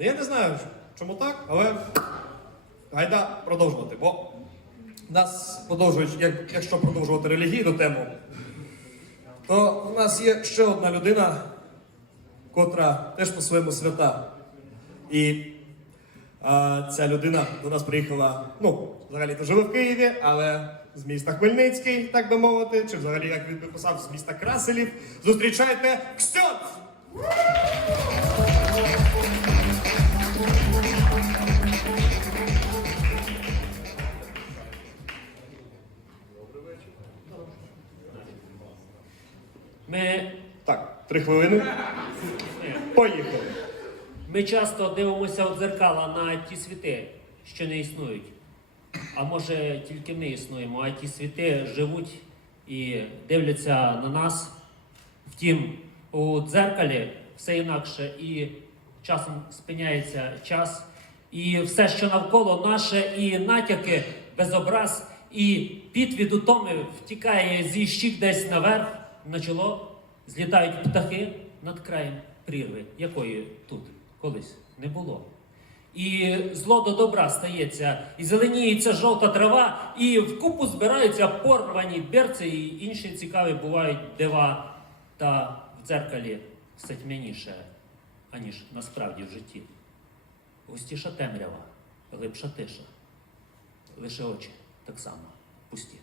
Я не знаю, чому так, але гайда продовжувати. Бо нас продовжують, як, якщо продовжувати релігійну тему, то у нас є ще одна людина, котра теж по-своєму свята. І а, ця людина до нас приїхала, ну, взагалі то живе в Києві, але з міста Хмельницький, так би мовити, чи взагалі, як він би писав, з міста Краселів. Зустрічайте Ксьот! Ми, Так, три хвилини. Поїхали. ми часто дивимося в дзеркала на ті світи, що не існують. А може тільки ми існуємо, а ті світи живуть і дивляться на нас. Втім, у дзеркалі все інакше, і часом спиняється час, і все, що навколо наше, і натяки, безобраз, і піт від утоми втікає зі щік десь наверх, на чоло, злітають птахи над краєм прірви, якої тут колись не було. І зло до добра стається, і зеленіється жовта трава, і вкупу збираються порвані берці, і інші цікаві бувають дива, та в дзеркалі все тьмяніше, аніж насправді в житті. Густіша темрява, глибша тиша. Лише очі так само пусті.